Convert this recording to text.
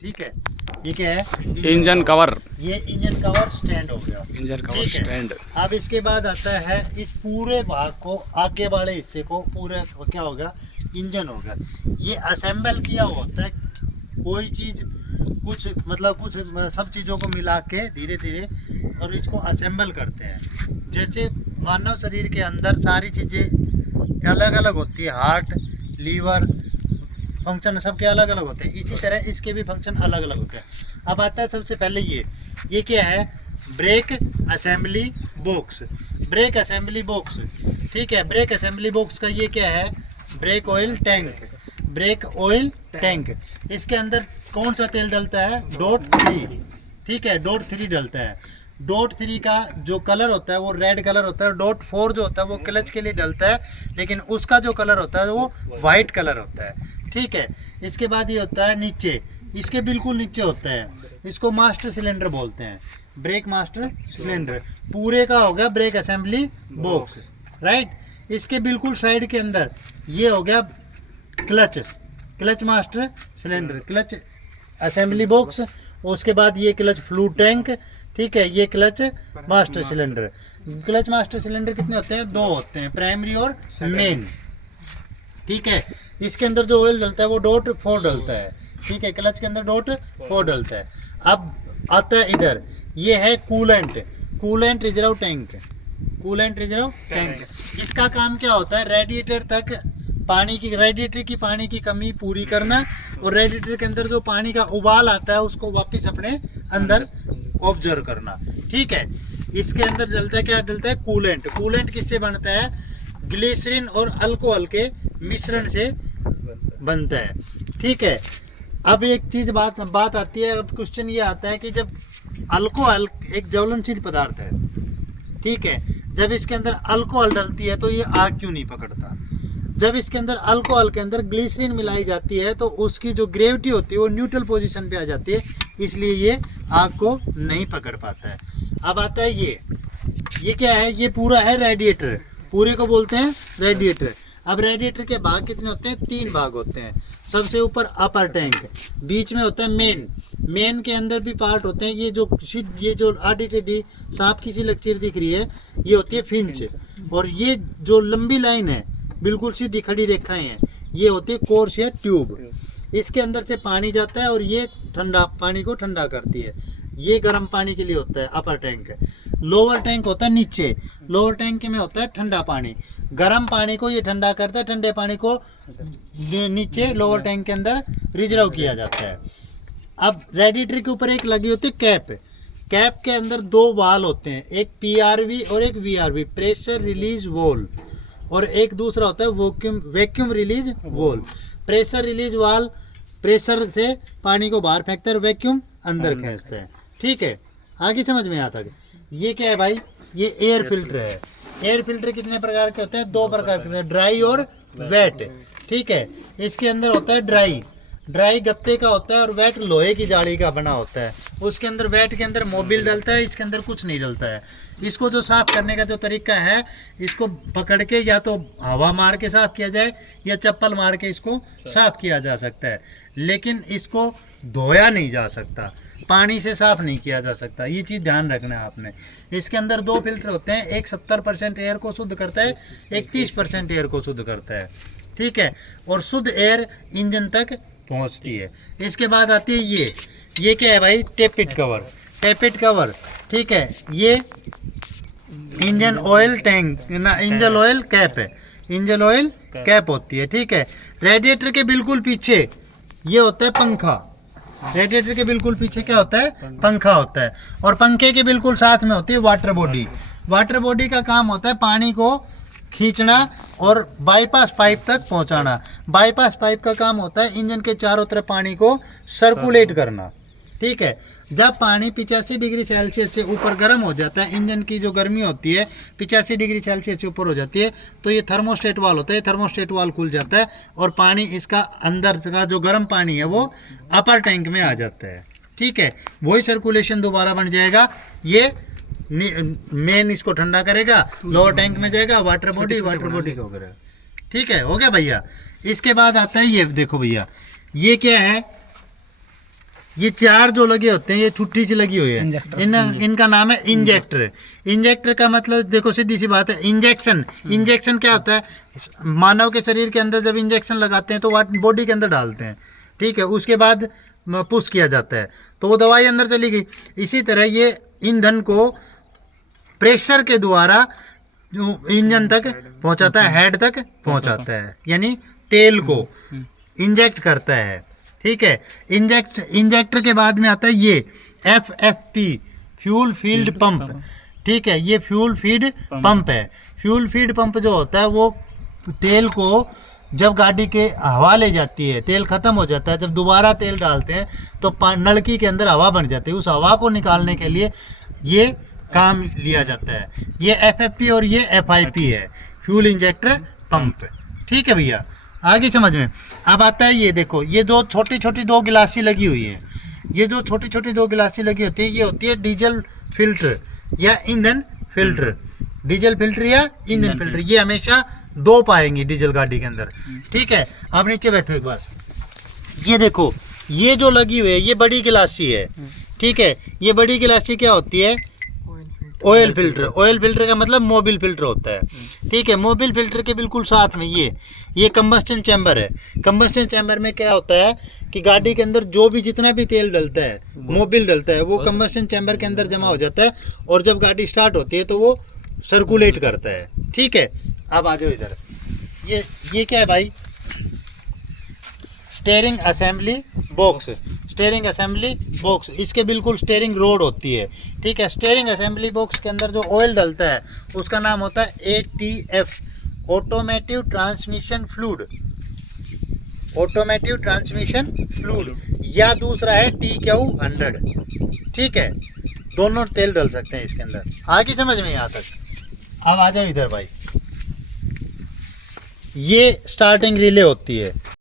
ठीक है। ये क्या है? Engine cover. ये इंजन कवर स्टैंड हो गया। इंजन कवर ठीक है। स्टैंड। अब इसके बाद आता है इस पूरे भाग को, आगे वाले हिस्से को पूरे क्या होगा? इंजन होगा। ये असेंबल किया हुआ होता है, कोई चीज़ कुछ मतलब कुछ सब चीज़ों को मिला के धीरे धीरे और इसको असेंबल करते हैं। जैसे मानव शरीर के अंदर सारी चीज़ें अलग अलग होती है, हार्ट, लीवर, फंक्शन सबके अलग अलग होते हैं, इसी तरह इसके भी फंक्शन अलग अलग होते हैं। अब आता है सबसे पहले ये क्या है? Brake assembly box. Brake assembly box, ठीक है। ब्रेक असेंबली बॉक्स का ये क्या है? Brake oil tank. Brake oil tank, इसके अंदर कौन सा तेल डलता है? .3, ठीक है, .3 डलता है। .3 का जो कलर होता है वो रेड कलर होता है। .4 जो होता है वो क्लच के लिए डलता है, लेकिन उसका जो कलर होता है वो वाइट कलर होता है, ठीक है। इसके बाद ये होता है नीचे, इसके बिल्कुल नीचे होता है, इसको मास्टर सिलेंडर बोलते हैं। ब्रेक मास्टर सिलेंडर पूरे का हो गया ब्रेक असेंबली बॉक्स, राइट। इसके बिल्कुल साइड के अंदर ये हो गया clutch, clutch master cylinder, clutch assembly box. उसके बाद ये क्लच फ्लू टैंक, ठीक है। ये clutch master cylinder. Clutch master cylinder कितने होते हैं? 2 होते हैं, प्राइमरी और मेन, ठीक है। इसके अंदर जो ऑयल डलता है वो .4 डलता है, ठीक है। क्लच के अंदर .4 डलता है। अब आता है इधर, ये है coolant, coolant reserve tank, coolant reserve tank. इसका काम क्या होता है? रेडिएटर तक पानी की, रेडिएटर की पानी की कमी पूरी करना, और रेडिएटर के अंदर जो पानी का उबाल आता है उसको वापस अपने अंदर ऑब्जर्व करना, ठीक है। इसके अंदर डलता है क्या? डलता है कूलेंट। कूलेंट किससे बनता है? ग्लिसरीन और अल्कोहल के मिश्रण से बनता है, ठीक है। अब एक चीज बात आती है, अब क्वेश्चन ये आता है कि जब अल्कोहल एक ज्वलनशील पदार्थ है, ठीक है, जब इसके अंदर अल्कोहल डलती है तो ये आग क्यों नहीं पकड़ता? जब इसके अंदर अल्कोहल के अंदर ग्लिसरीन मिलाई जाती है तो उसकी जो ग्रेविटी होती है वो न्यूट्रल पोजीशन पे आ जाती है, इसलिए ये आग को नहीं पकड़ पाता है। अब आता है ये क्या है? ये पूरा है रेडिएटर, पूरे को बोलते हैं रेडिएटर। अब रेडिएटर के भाग कितने होते हैं? 3 भाग होते हैं। सबसे ऊपर अपर टैंक, बीच में होता है मेन, मेन के अंदर भी पार्ट होते हैं। ये जो आडी टेढ़ी सांप की सी लकीर दिख रही है, ये होती है फिंच, और ये जो लंबी लाइन है बिल्कुल सीधी खड़ी रेखाएं हैं, ये होती है कोर्स या ट्यूब। इसके अंदर से पानी जाता है और ये ठंडा पानी को ठंडा करती है। ये गर्म पानी के लिए होता है अपर टैंक। लोअर टैंक होता है नीचे, लोअर टैंक में होता है ठंडा पानी, गर्म पानी को ये ठंडा करता है, ठंडे पानी को नीचे लोअर टैंक के अंदर रिजर्व किया जाता है। अब रेडिएटर के ऊपर एक लगी होती है कैप, कैप के अंदर 2 वाल होते हैं, एक PRV और एक VRV, प्रेशर रिलीज वॉल, और एक दूसरा होता है vacuum release wall. Pressure release वाल प्रेशर से पानी को बाहर फेंकता है और वैक्यूम अंदर खींचता है, ठीक है। आगे समझ में आता है? ये क्या है भाई? ये एयर फिल्टर है। एयर फिल्टर कितने प्रकार के होते हैं? 2 प्रकार के होते हैं, ड्राई और वेट, ठीक है। इसके अंदर होता है ड्राई, ड्राई गत्ते का होता है, और वेट लोहे की जाली का बना होता है। उसके अंदर वेट के अंदर मोबिल डलता है, इसके अंदर कुछ नहीं डलता है। इसको जो साफ करने का जो तरीका है, इसको पकड़ के या तो हवा मार के साफ किया जाए या चप्पल मार के इसको साफ किया जा सकता है, लेकिन इसको धोया नहीं जा सकता, पानी से साफ नहीं किया जा सकता। ये चीज़ ध्यान रखना है आपने। इसके अंदर 2 फिल्टर होते हैं, एक 70% एयर को शुद्ध करता है, एक 30% एयर को शुद्ध करता है, ठीक है। और शुद्ध एयर इंजन तक पहुंचती है। इसके बाद आती है ये क्या है भाई? टेपिट कवर, टेपिट कवर, ठीक है। ये इंजन ऑयल टैंक ना, इंजन ऑयल कैप है, इंजन ऑयल कैप होती है, ठीक है। रेडिएटर के बिल्कुल पीछे ये होता है पंखा, रेडिएटर के बिल्कुल पीछे क्या होता है? पंखा होता है, और पंखे के बिल्कुल साथ में होती है वाटर बॉडी। वाटर बॉडी का काम होता है पानी को खींचना और बाईपास पाइप तक पहुंचाना। बाईपास पाइप का काम होता है इंजन के चारों तरफ पानी को सर्कुलेट करना, ठीक है। जब पानी 85 डिग्री सेल्सियस से ऊपर गर्म हो जाता है, इंजन की जो गर्मी होती है 85 डिग्री सेल्सियस से ऊपर हो जाती है, तो ये थर्मोस्टेट वाल होता है, थर्मोस्टेट वाल खुल जाता है और पानी इसका अंदर का जो गर्म पानी है वो अपर टैंक में आ जाता है, ठीक है। वही सर्कुलेशन दोबारा बन जाएगा। ये मेन इसको ठंडा करेगा, लोअर टैंक में जाएगा, वाटर बॉडी का होगा, ठीक है। हो गया भैया। इसके बाद आता है ये देखो भैया, ये क्या है? ये चार जो लगे होते हैं ये छुट्टी से लगी हुई है, इनका नाम है इंजेक्टर। इंजेक्टर का मतलब देखो सीधी सी बात है, इंजेक्शन। इंजेक्शन क्या होता है, मानव के शरीर के अंदर जब इंजेक्शन लगाते हैं तो बॉडी के अंदर डालते हैं, ठीक है, उसके बाद पुश किया जाता है तो वो दवाई अंदर चली गई। इसी तरह ये ईंधन को प्रेशर के द्वारा इंजन तक पहुंचाता है, हेड तक पहुंचाता है, यानी तेल को इंजेक्ट करता है, ठीक है। इंजेक्टर के बाद में आता है ये FFP, फ्यूल फील्ड पंप, ठीक है। ये फ्यूल फीड पंप है। फ्यूल फीड पंप जो होता है वो तेल को जब गाड़ी के हवा ले जाती है, तेल खत्म हो जाता है, जब दोबारा तेल डालते हैं तो नलकी के अंदर हवा बन जाती है, उस हवा को निकालने के लिए ये काम लिया जाता है। ये FFP और ये FIP है, फ्यूल इंजेक्टर पंप, ठीक है भैया। आगे समझ में अब आता है, ये देखो ये दो छोटी छोटी दो गिलासी लगी हुई है, ये जो छोटी छोटी दो गिलासी लगी होती है ये होती है डीजल फिल्टर या ईंधन फिल्टर। डीजल फिल्टर या ईंधन फिल्टर ये हमेशा दो पाएंगे डीजल गाड़ी के अंदर, ठीक है। अब नीचे बैठो एक बार, ये देखो ये जो लगी हुई है ये बड़ी गिलासी है, ठीक है। ये बड़ी गिलासी क्या होती है, ऑयल फिल्टर। ऑयल फिल्टर का मतलब मोबिल फिल्टर होता है, ठीक है। मोबिल फिल्टर के बिल्कुल साथ में ये कंबस्टन चैम्बर है। कंबस्टन चैम्बर में क्या होता है कि गाड़ी के अंदर जो भी जितना भी तेल डलता है, मोबिल डलता है, वो कंबस्टन चैम्बर के अंदर जमा हो जाता है और जब गाड़ी स्टार्ट होती है तो वो सर्कुलेट करता है, ठीक है। अब आ जाओ इधर, ये क्या है भाई, steering assembly box. Steering assembly box, इसके बिल्कुल स्टीयरिंग रोड होती है, ठीक है। स्टीयरिंग असेंबली बॉक्स के अंदर जो ऑयल डलता है उसका नाम होता है ATF, automotive transmission fluid, automotive transmission fluid, या दूसरा है TQ100, ठीक है। दोनों तेल डल सकते हैं इसके अंदर। आगे समझ में यहाँ तक। अब आ जाओ इधर भाई, ये स्टार्टिंग रिले होती है,